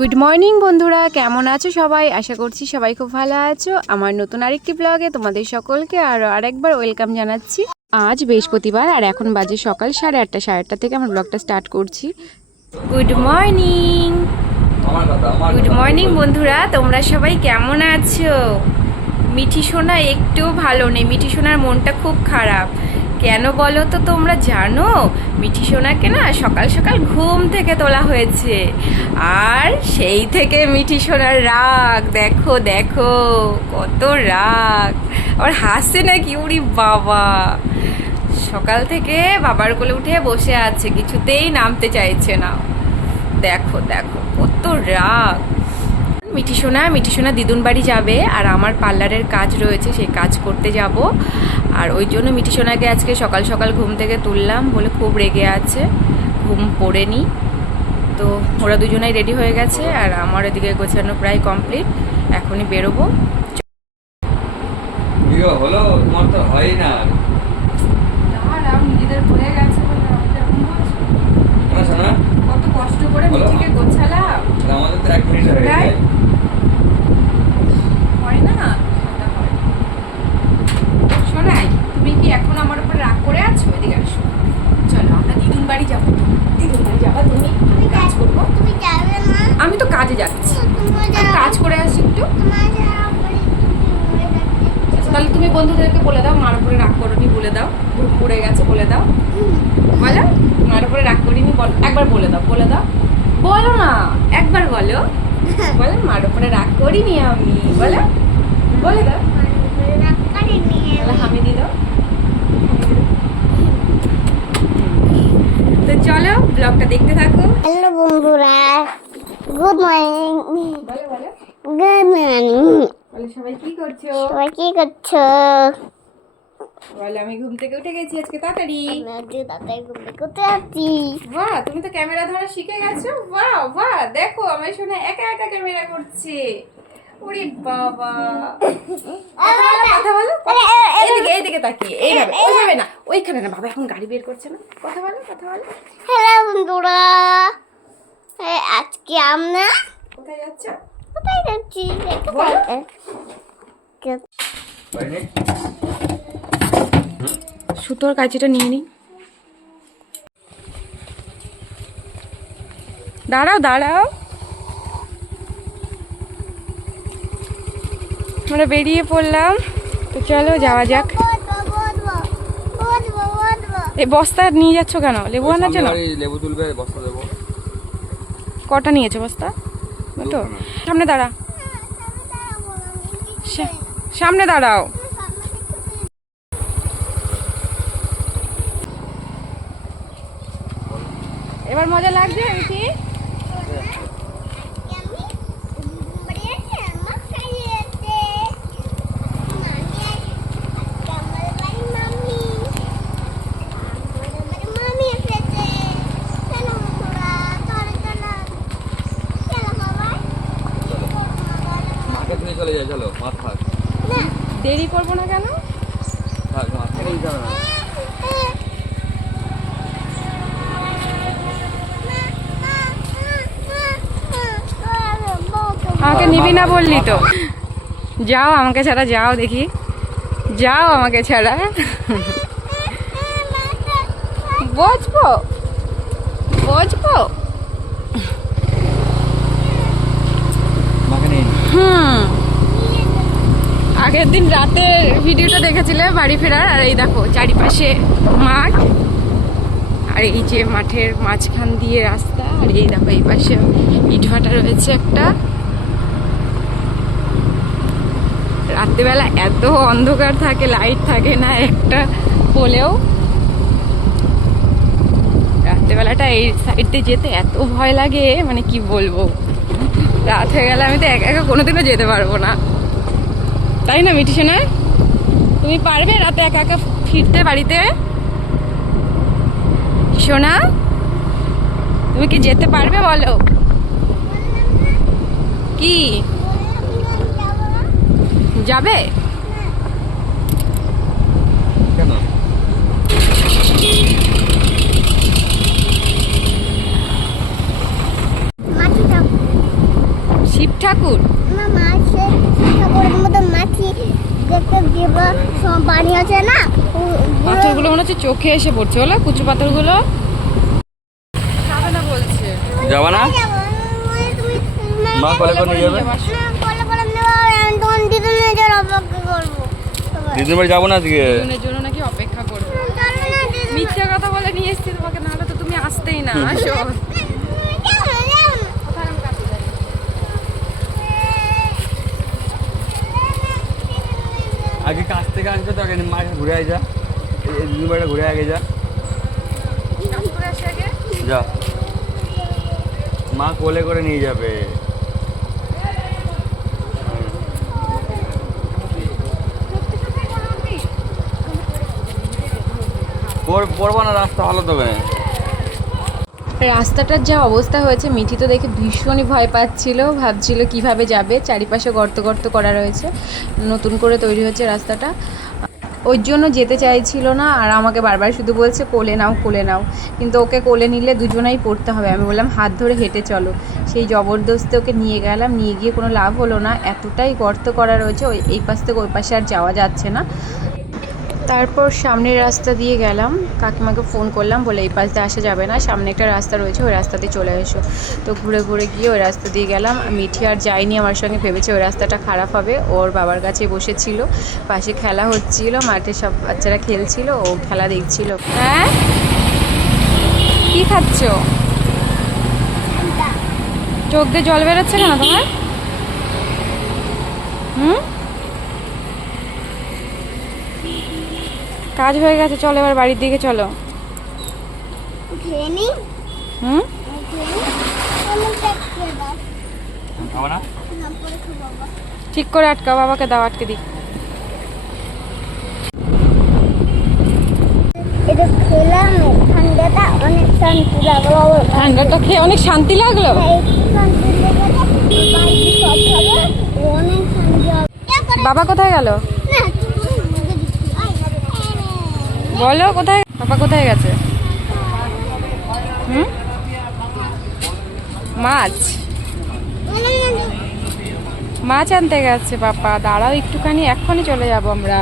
Good morning বন্ধুরা। কেমন আছো সবাই? আশা করছি সবাই খুব ভালো আছো। আমার নতুন আরেকটি ব্লগে তোমাদের সকলকে আরও আরেকবার ওয়েলকাম জানাচ্ছি। আজ বৃহস্পতিবার, আর এখন বাজে সকাল সাড়ে আটটা সাড়ে আটটা থেকে আমার ব্লগটা স্টার্ট করছি। গুড মর্নিং গুড মর্নিং বন্ধুরা। তোমরা সবাই কেমন আছো? মিঠি সোনা একটু ভালো নেই। মিঠি সোনার মনটা খুব খারাপ। কেন বলো তো তোমরা জানো? মিঠি সোনাকে না সকাল সকাল ঘুম থেকে তোলা হয়েছে। আর সেই থেকে মিঠি সোনার রাগ, দেখো দেখো, কত রাগ। আর হাসছে নাকি? উড়ি বাবা। সকাল থেকে বাবার কোলে উঠে বসে আছে, কিছুতেই নামতে চাইছে না। দেখো দেখো, কত রাগ। মিঠি সোনা মিঠি সোনা দিদুন বাড়ি যাবে আর আমার পার্লারের কাজ রয়েছে সেই কাজ করতে যাব। আর ওই জন্য মিঠি সোনাকে আজকে সকাল সকাল ঘুম থেকে তুললাম বলে খুব রেগে আছে ঘুম পড়েনি। তো ওরা দুজনেই রেডি হয়ে গেছে আর আমার এদিকে গোছানো প্রায় কমপ্লিট এখনই বেরোবো। হলো তোমার তো হয় না। নিজেদের হয়ে গেছে শোনা শোনা কত কষ্ট করে বলো। মিঠিকে গোছালাম আর আমাদের তো এক মিনিট হয়ে প্রায়? গেছে হয় না ঠান্ডা হয় শোনাই তুমি কি এখন আমার উপর রাগ করে আছো এদিকে আসো চলো আমরা দিদুন বাড়ি যাব দিদুন বাড়ি যাবা তুমি আমি কাজ করব তুমি যাবে না আমি তো কাজে যাচ্ছি তোমার আর কাজ করে আসি একটু তোমার যারা বলি তুমি মরে যাচ্ছে আচ্ছা, তাহলে তুমি বন্ধুদেরকে বলে দাও মার উপরে রাগ করনি বলে দাও। ঘুম পড়ে গেছে বলে দাও। বলো মার উপরে রাগ করিনি বল একবার বলে দাও বলে দাও। বলো না একবার বলো। বলো মার উপরে রাগ করিনি আমি বলো। বলে দাও। হামি দি দাও। তো চলো ব্লগটা দেখতে থাকো। হ্যালো বন্ধুরা গুড মর্নিং গুড মর্নিং বলো সবাই কি করছ? সবাই কি করছ? বলো আমি ঘুম থেকে উঠে গেছি আজকে তাড়াতাড়ি। আমি আজকে দাদাই ঘুমে করতে যাচ্ছি বাহ তুমি তো ক্যামেরা ধরা শিখে গেছো? বাহ বাহ দেখো আমার শোনা একা একা ক্যামেরা করছে। ওরে বাবা। কথা বলো। এইদিকে এইদিকে তাকিয়ে এইভাবে ওইভাবে না ওইখানে না বাবা এখন গাড়ি বের করছে না। কথা বলো কথা বলো। হ্যালো বন্ধুরা আজকে আমরা কোথায় যাচ্ছ? সুতোর কাঁচিটা নিয়ে নিই দাঁড়াও দাঁড়াও। আমরা বেরিয়ে পড়লাম। তো চলো যাওয়া যাক। এই বস্তা নিয়ে যাচ্ছ কেন? লেবু আনার জন্য? লেবু তুলবে বস্তা দেবো। কটা নিয়েছো বস্তা? দুখানা। সামনে দাঁড়া। সামনে দাঁড়াও। এবার মজা লাগছে মাকে তুমি চলে যাই চলো মাছ থাক। দেরি করব না কেন? থাক মাছ থেকেই যাবে না আমাকে নিবি না বললি তো। যাও আমাকে ছাড়া যাও দেখি। যাও আমাকে ছাড়া। বসবো বসবো হুম। আগের দিন রাতে ভিডিওটা দেখেছিলে বাড়ি ফেরার, আর এই দেখো চারিপাশে মাঠ, আর এই যে মাঠের মাঝখান দিয়ে রাস্তা, আর এই দেখো এই পাশে ইটভাটা রয়েছে একটা। রাত্রিবেলা এত অন্ধকার থাকে লাইট থাকে না একটা বলেও রাত্রিবেলাটা এই সাইড দিয়ে যেতে এত ভয় লাগে মানে কি বলব? রাত হয়ে গেলে আমি তো একা একা কোনোদিনও যেতে পারব না। তাই না মিটি সোনা তুমি পারবে রাতে একা একা ফিরতে বাড়িতে? সোনা তুমি কি যেতে পারবে বলো? কি? যাবে? কেন? মাটি দাও শিব ঠাকুর না মাছের ঠাকুরের মতো মাছি দেখতে দেব সব আছে না পাথরগুলো মনে হচ্ছে চোখে এসে পড়ছে বলো কুচু পাথরগুলো। যাবে না? বলছে যাবা না মা কলে করে নিয়ে যাবে? অপেক্ষা করব দিদির বাড়ি যাব না আজকে? দুজনের জন্য নাকি অপেক্ষা করবে। চলো মিথ্যা কথা বলে নিয়ে এসছি তোমাকে নাহলে তো তুমি আসতেই না আসো যাও না, যাও না। কোথায় আমি কাছে যাই? আগে কাছ থেকে আসবে তো, আগে মা ঘুরে আয় যা। এই ঘুরে আগে যা। যা। মা কোলে করে নিয়ে যাবে। পড়ব না, রাস্তা ভালো তবে রাস্তাটার যা অবস্থা হয়েছে, মিঠি তো দেখে ভীষণই ভয় পাচ্ছিল, ভাবছিল কীভাবে যাবে, চারিপাশে গর্ত গর্ত করা রয়েছে, নতুন করে তৈরি হচ্ছে রাস্তাটা। ওই জন্য যেতে চাইছিল না, আর আমাকে বারবার শুধু বলছে, কোলে নাও কোলে নাও। কিন্তু ওকে কোলে নিলে দুজনাই পড়তে হবে। আমি বললাম, হাত ধরে হেঁটে চলো। সেই জবরদস্তি ওকে নিয়ে গেলাম, নিয়ে গিয়ে কোনো লাভ হলো না। এতটাই গর্ত করা রয়েছে, ওই, এই পাশ থেকে ওই পাশে আর যাওয়া যাচ্ছে না। তারপর সামনের রাস্তা দিয়ে গেলাম। কাকিমাকে ফোন করলাম বলে এই পাশ দিয়ে আসা যাবে না, সামনে একটা রাস্তা রয়েছে, ওই রাস্তা দিয়ে চলে এসো। তো ঘুরে ঘুরে গিয়ে ওই রাস্তা দিয়ে গেলাম। মিঠি আর যাইনি আমার সঙ্গে, ভেবেছে ওই রাস্তাটা খারাপ হবে। ওর বাবার কাছে বসেছিল, পাশে খেলা হচ্ছিল, মাঠে সব বাচ্চারা খেলছিল, ও খেলা দেখছিল। হ্যাঁ? কি খাচ্ছ? চোখ দিয়ে জল বেরোচ্ছে না তোমার? হুম? কাজ হয়ে গেছে চলো এবার বাড়ির দিকে চলো। হুম। ঠিক করে আটকাও বাবাকে দাও আটকে দিই। এটা খেলাম ঠান্ডাটা অনেক শান্তি লাগল। ঠান্ডাটা খেয়ে অনেক শান্তি লাগল। করে- বাবা কোথায় গেল না, তুমি মুখে দিচ্ছি। আয়, আয়। বলো, কোথায়? বাবা কোথায় গেছে? হুম? মাছ? মাছ আনতে গেছে বাবা দাঁড়াও একটুখানি, এক্ষুনি চলে যাব আমরা।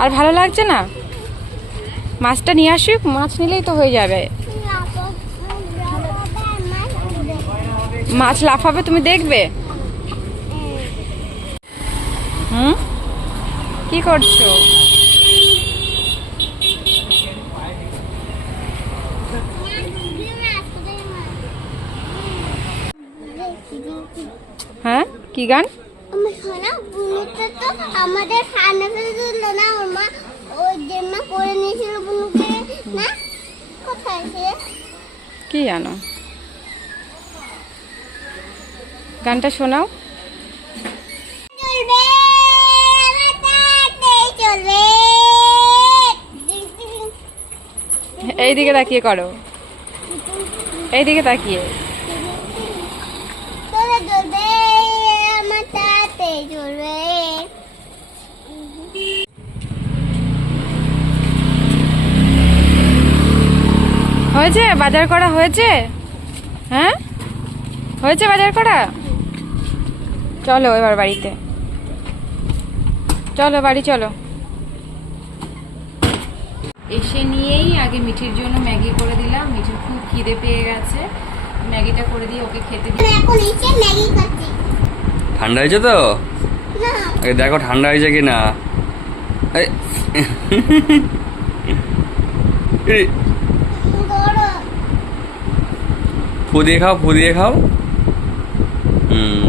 আর ভালো লাগছে না? মাছটা নিয়ে আসুক, মাছ নিলেই তো হয়ে যাবে। মাছ লাফাবে, তুমি দেখবে? হুম? কি করছ? কি গান? আমাদের খানা ফেলে দিল না মা ওই করে নিয়েছিল বুনুকে না? কোথায় সে? কি জানো? গানটা শোনাও। এইদিকে তাকিয়ে করো। এইদিকে তাকিয়ে চলে চলবে আমার তাড়াতাড়ি চলবে হয়েছে? বাজার করা হয়েছে? হ্যাঁ? হয়েছে বাজার করা? চলো এবার বাড়িতে। চলো বাড়ি চলো। এসে নিয়েই আগে মিঠির জন্য ম্যাগি করে দিলাম। মিঠির খুব খিদে পেয়ে গেছে। ম্যাগিটা করে দিয়ে ওকে খেতে ঠান্ডা হয়েছে তো? দেখো ঠান্ডা হয়েছে কি না এই, এই, গরম ফু দিয়ে খাও ফু দিয়ে খাও। হুম।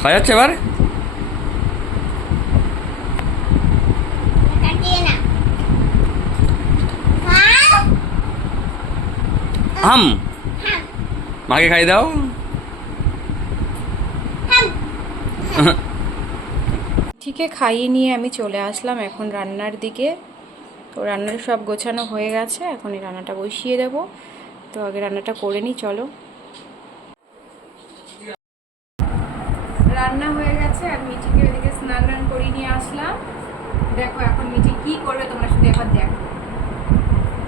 খাওয়া যাচ্ছে এবার? হাম মাকে খাই দাও। ঠিকই খাইয়ে নিয়ে আমি চলে আসলাম এখন রান্নার দিকে। তো রান্নার সব গোছানো হয়ে গেছে, এখন এই রান্নাটা বসিয়ে দেব। তো আগে রান্নাটা করে নিই চলো। রান্না হয়ে গেছে, আর মিটিকে ওইদিকে স্নান টান করিয়ে নিয়ে আসলাম। দেখো এখন মিটি কি করবে, তোমরা শুধু একবার দেখো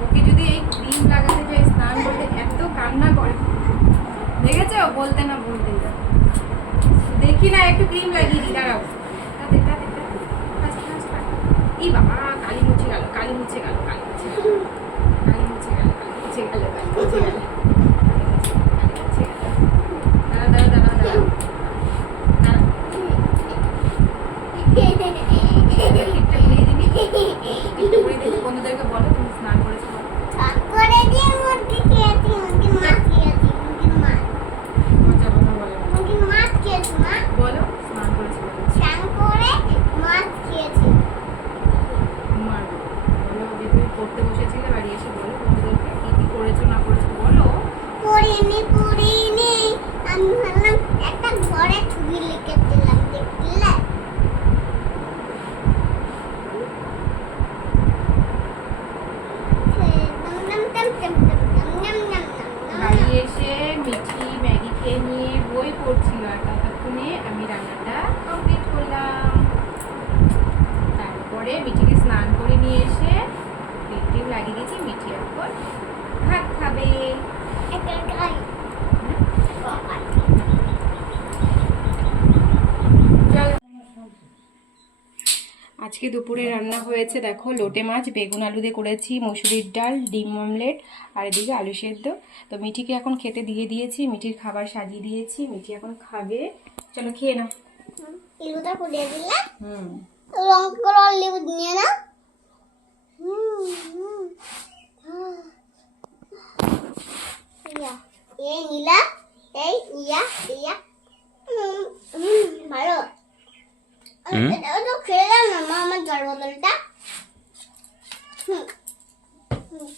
ওকে যদি এই ক্রিম লাগাতে যাই স্নান করতে এত কান্না করে দেখেছ বলতে না বলতে দেখি না একটু ক্রিম লাগিয়ে দিই দাঁড়াও তাতে, তাতে, তাতে। Fast, fast, fast. ই বাবা কালি মুছে গেল কালি মুছে গেল কালি মুছে গেল কালি মুছে গেল কালি মুছে গেল কালি মুছে গেল কালি মুছে গেল দাঁড়াও দাঁড়াও দাঁড়াও দাঁড়াও দাঁড়াও ঠিকটা ঘুরিয়ে দিবি একটু ঘুরিয়ে দিবি বন্ধুদেরকে বলো তুমি স্নান করেছ বলো। করে দিয়ে মুরগি খেয়েছি মুরগির মাছ খেয়েছি মুরগির মাছ মজা কথা বলো মুরগির মাছ খেয়েছি মা বলো স্নান করেছ বলো স্নান করে মাছ খেয়েছি আমার বলো যে তুমি পড়তে বসেছিলে বাড়ি এসে বলো বন্ধুদেরকে কি কি করেছ না করেছ বলো পড়িনি পড়িনি আমি ভাবলাম একটা ঘরে ছবি লিখেছিলাম দেখলে বাড়ি এসে মিঠি ম্যাগি খেয়ে নিয়ে বই পড়ছিল আর ততক্ষণে আমি রান্নাটা কমপ্লিট করলাম তারপরে মিঠিকে স্নান করে নিয়ে এসে পেটে লাগিয়ে দিয়েছি ভাত খাবে। আজকে দুপুরে রান্না হয়েছে দেখো লোটে মাছ বেগুন আলু দিয়ে করেছি মসুরির ডাল ডিম অমলেট আর এদিকে আলু সেদ্ধ। তো মিঠিকে এখন খেতে দিয়ে দিয়েছি মিঠির খাবার সাজিয়ে দিয়েছি মিঠি এখন খাবে। চলো খেয়ে নাও। লেবুটা পুড়িয়ে দিলে। হুম। লেবু নিয়ে না এই নীলা এই ইয়া ইয়া ভালো হুম? এটা না মা আমার জল বোতলটা হুম, হুম।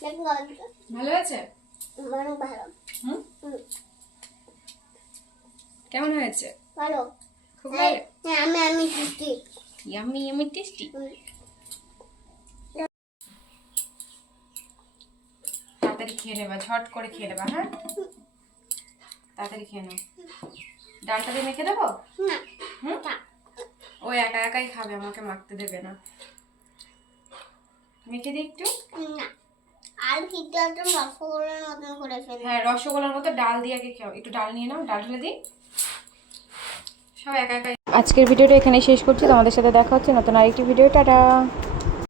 দেখুন গল্পটা। ভালো আছে অনেক ভালো হুম হুম, কেমন হয়েছে ভালো খুব হ্যাঁ ভালো আমি আমি ইয়ামি ইয়ামি টেস্টি তাড়াতাড়ি খেয়ে নেবা ঝট করে খেয়ে নেবা হ্যাঁ? তাড়াতাড়ি খেয়ে নাও। ডালটা দিয়ে মেখে দেবো? না। হুম। ও একা একাই খাবে আমাকে মাখতে দেবে না। মেখে দিই একটু। না। আর ভিতরে একদম রসগোল্লার মতন করে ফেলে। হ্যাঁ রসগোল্লার মতো ডাল দিয়ে আগে খাও। একটু ডাল নিয়ে নাও ডাল ঢেলে দিই সব একা একা আজকের ভিডিওটা এখানে শেষ করছি। তোমাদের সাথে দেখা হচ্ছে নতুন আরেকটি ভিডিও। টাটা!